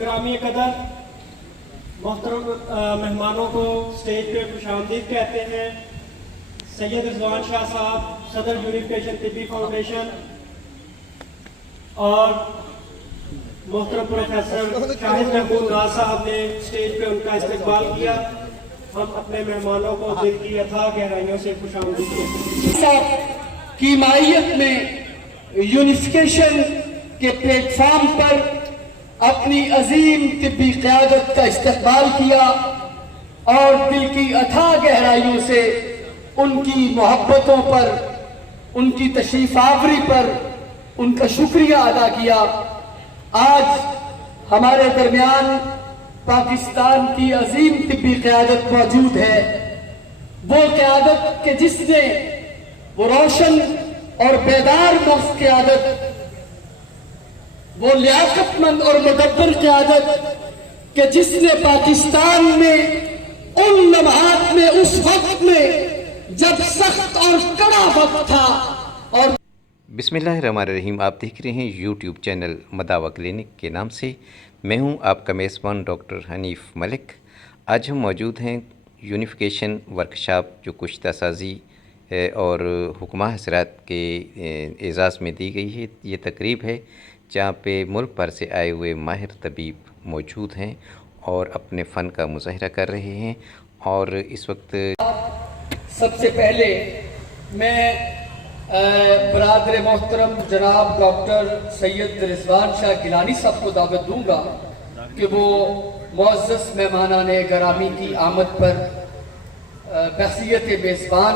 ग्रामी कदर मोहतरम मेहमानों को स्टेज पे खुशामदीद कहते हैं। सैयद रिजवान शाह साहब, सदर यूनिफिकेशन तिब्बी फाउंडेशन, और मोहतरम प्रोफेसर शाहिद महबूब नाज साहब ने स्टेज पे उनका इस्तकबाल किया। हम अपने मेहमानों को दिल की अथाह गहराइयों से खुशामदीद कहते हैं। की मायत में यूनिफिकेशन के प्लेटफॉर्म पर अपनी अजीम तिब्बी क़यादत का इस्तकबाल किया और दिल की अथाह गहराइयों से उनकी मोहब्बतों पर, उनकी तशरीफ आवरी पर उनका शुक्रिया अदा किया। आज हमारे दरमियान पाकिस्तान की अजीम तिब्बी क़यादत मौजूद है, वो क़यादत के जिसने वो रोशन और बेदार मौस क़यादत, वो लियाकतमंद और मुदब्बर क़यादत कि जिसने पाकिस्तान में उन लम्हात में, उस वक्त में जब सख्त और कड़ा वक्त था और बिस्मिल्लाहिर्रहमानिर्रहीम। आप देख रहे हैं यूट्यूब चैनल मदावा क्लिनिक के नाम से। मैं हूं आपका मेज़बान डॉक्टर हनीफ मलिक। आज हम मौजूद हैं यूनिफिकेशन वर्कशॉप जो कुश्ता साजी और हुक्मा हज़रात के एज़ाज़ में दी गई है। ये तकरीब है जहाँ पे मुल्क भर से आए हुए माहिर तबीब मौजूद हैं और अपने फ़न का मुज़ाहरा कर रहे हैं। और इस वक्त सबसे पहले मैं बरादर मोहतरम जनाब डॉक्टर सैयद रिजवान शाह गिलानी साहब को दावत दूंगा कि वो मुअज़्ज़ज़ मेहमानाने गिरामी की आमद पर बहसियत मेज़बान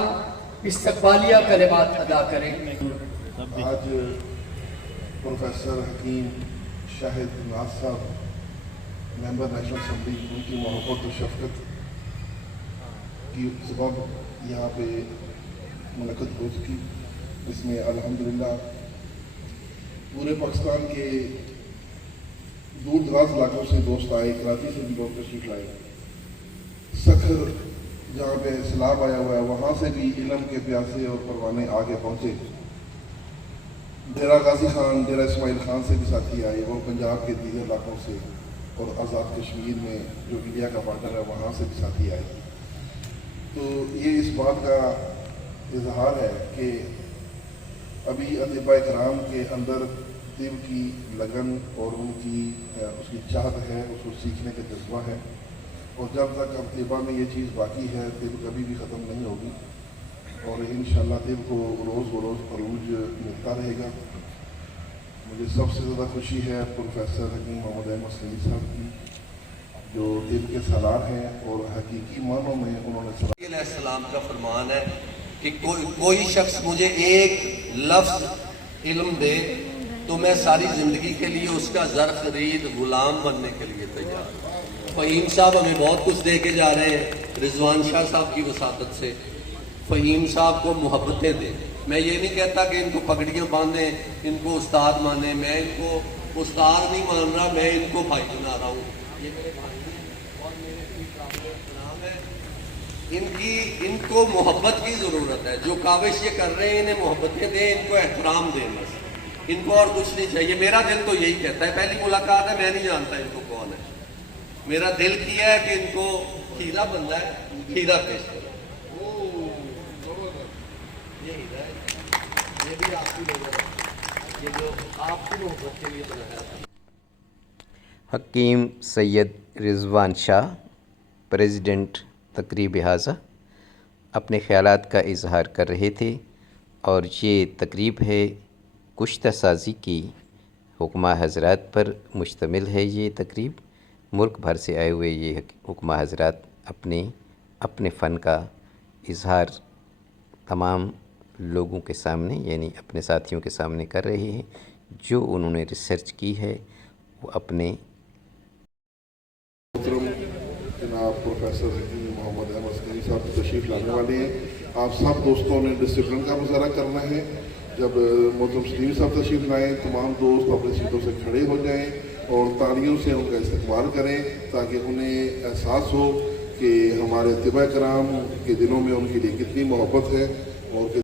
इस्तक़बालिया कलिमात अदा करें। आज प्रोफेसर हकीम शाहिद नाज साहब, मेंबर नेशनल असम्बली, उनकी मोहब्बत और शफ़क़त की सबब यहाँ पे मुनक़द हो चुकी, जिसमें अल्हम्दुलिल्लाह पूरे पाकिस्तान के दूर दराज इलाकों से दोस्त आए, कराची से भी लोग तशरीफ़ लाए। सखर जहाँ पे सैलाब आया हुआ है वहाँ से भी इल्म के प्यासे और परवाने आगे पहुँचे। डेरा गाजी खान, डेरा इस्माइल खान से भी साथी आए, वो पंजाब के दीगर इलाकों से, और आज़ाद कश्मीर में जो इंडिया का बॉर्डर है वहाँ से भी साथी आए। तो ये इस बात का इजहार है कि अभी अतिबा कराम के अंदर तिब की लगन और उनकी उसकी चाहत है, उसको सीखने का जज्बा है, और जब तक अतिबा में ये चीज़ बाकी है तिब कभी भी ख़त्म नहीं होगी, और इंशाअल्लाह तिब को रोज़ बरोज़ अरूज मिलता रहेगा। मुझे सबसे ज़्यादा खुशी है प्रोफेसर हकीम मोहम्मद अहमद सईद साहब की, जो तिब के सालार हैं और हकीकी मानों में उन्होंने सलाम का फरमान है कि कोई शख्स मुझे एक लफ्ज़ इल्म दे तो मैं सारी ज़िंदगी के लिए उसका ज़र खरीद गुलाम बनने के लिए तैयार। फ़हीम साहब हमें बहुत कुछ दे के जा रहे हैं रिजवान शाह साहब की वसातत से। फ़हीम साहब को मोहब्बतें दें। मैं ये नहीं कहता कि इनको पगड़ियाँ बांधें, इनको उस्ताद माने। मैं इनको उस्ताद नहीं मान रहा, मैं इनको भाई बना रहा हूँ। ये मेरे भाई हैं और मेरे नाम है। इनको मोहब्बत की ज़रूरत है। जो काविश ये कर रहे हैं इन्हें मोहब्बतें दें, इनको एहतराम दें, बस इनको और कुछ नहीं चाहिए। मेरा दिल तो यही कहता है। पहली मुलाकात है, मैं नहीं जानता इनको कौन है। मेरा दिल किया है कि इनको खीरा बनना है, खीरा पेश करो। ये भी आपकी लोगों है, ये जो आपकी मोहब्बत के लिए बनाया था। हकीम सैयद रिजवान शाह प्रेसिडेंट तकरीब हाज़ा अपने ख़यालात का इजहार कर रहे थे। और ये तकरीब है कुश्ता साजी की हुक्मा हज़रात पर मुश्तमिल है। ये तकरीब मुल्क भर से आए हुए ये हुक्मा हज़रात अपने फ़न का इजहार तमाम लोगों के सामने, यानी अपने साथियों के सामने कर रहे हैं। जो उन्होंने रिसर्च की है वो अपने जनाब प्रोफेसर मोहम्मद अहमद सईद साहब तशरीफ़ लाने वाले हैं। आप सब दोस्तों ने डिसिप्लिन का मुज़ाहरा करना है। जब मोहतरम सलीम साहब तशरीफ़ लाएँ तमाम दोस्त अपनी सीटों से खड़े हो जाएं और तालियों से उनका इस्तकबाल करें, ताकि उन्हें एहसास हो कि हमारे तिबा कराम के दिनों में उनके लिए कितनी मोहब्बत है और